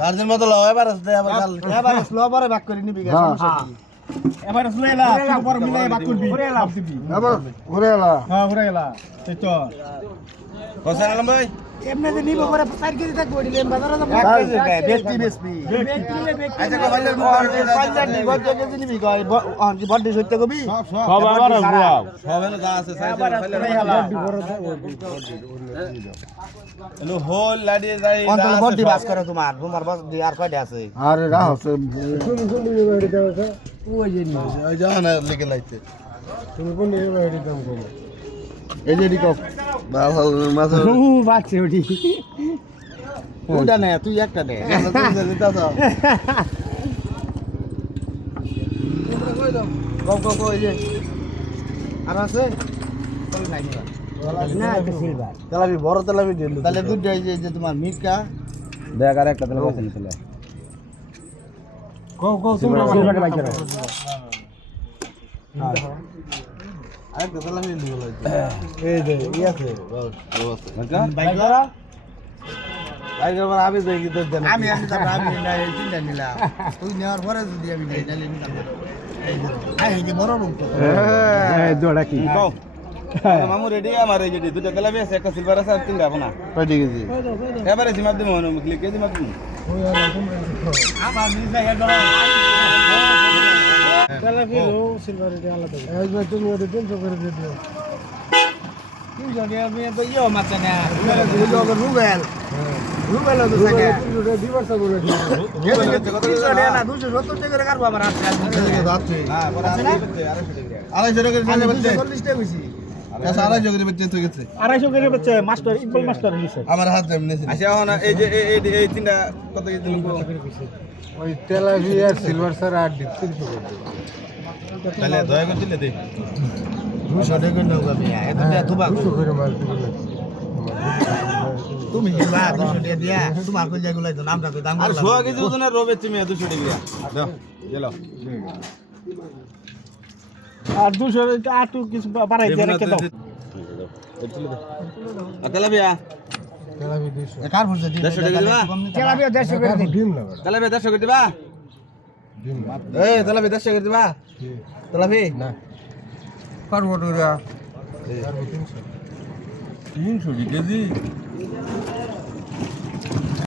guardian মতো লাও এবার আসলে এবার স্লো পরে ভাগ করে নিবি সমস্যা কি এবার স্লো এলা তুই পরে মিলাই ভাগ করবি ঘুরে এলা এবার ঘুরে এলা হ্যাঁ ঘুরে এলা এই তো হোসেন আলম ভাই এমনিতে নিব পরে 4 কেজি থাকবো দিলেন বাজারে যাব 1 কেজি গায় ব্যক্তি বেশবি আচ্ছা কবাইলে পাঁচ নিব 2 কেজি নিবি গায় অন কি বডি সত্যি কবি সব আবার ঘুরাও সব এলো যা আছে সাইজ বডি বড় থাকে এলো হোল লাডি যাই অন্তল বডি বাস করে তোমার বডি আর কয়টা আছে আরে রাহ তুমি কোন দিকে বাইরে যাও স্যার ওই যে নিয়ে ওই জানা লেগে লাইতে তুমি কোন দিকে বাইরে কাম করো এই যে দিকো বাল মাছ ও বাচ্চা ওটি ওটা না তুই একটা দে দিতা দাও গো এই যে আর আছে কল নাই না এটা সিলভার তেলাবি বড় তেলাবি দিল তাহলে দুধটা এই যে তোমার মিটকা দেখ আর একটা তেলাবি আছে নিচে কো তোমরা সিলভারটা বাইক করো আরেকটা তেলাবি নিয়ে গেল এই যে ই আছে বাইক করা বাইক করা আমি যাই কি তো জানি আমি তারপর আমি না এই তিনটা নিলাম তুই নেওয়ার পরে যদি আমি যাই তাহলে নিলাম এই যে বড় রূপ তো এই দোড়া কি কও মামু রেডি আমার এই যে দুটো তেলাবি আছে একটা সিলভার আছে আর তিনটা আপনা কয় কেজি এবারে জিমাত দিমু হনো মুখলি কেজি মাত দিমু আমার নিচে হেড তেলাবি লো সিলভার এটা আলাদা এই তুমি ওটা 300 করে দিয়ে দিও 300 দিয়ে আমি তো ইও মাছ না রুবেল রুবেল তো থাকে দিবস করে দিও 300 টাকা না 270 টাকা করে কাটবো আমার হাতে যাচ্ছে হ্যাঁ আড়াইশো টাকা নিলে বলতে 40 টাকা বেশি আচ্ছা 250 করে বেচে তো গেছে 250 করে বেচে মাস্টার ইকবাল মাস্টার নিছে আমার হাত এমনি আচ্ছা এখন এই যে এই তিনটা কত কেজি দিন ওই তেলাবি আর সিলভার স্যার আর 300 করে তাহলে দয়া করে দিলে দে 200 টাকা নাও আমি এটা তুবা 200 করে মাল দিলে তুমি দিবা 200 টাকা দিয়া তোমার কোন জায়গায় তো নামটা তো দাম আর 100 কেজি ওজনের রবে তুমি 200 টাকা দাও গেলো আর 200 আর তো কিছু বাড়াই দিয়ে রেখে দাও তেলাবিয়া তেলাবি 200 কার ভরসা 150 টাকা দিবা তেলাবিয়া 150 করে ডিম লাগা তেলাবিয়া 150 করে দিবা ডিম এই তেলাবিয়া 150 করে দিবা তেলাবি না কার ভরসা 300 কেজি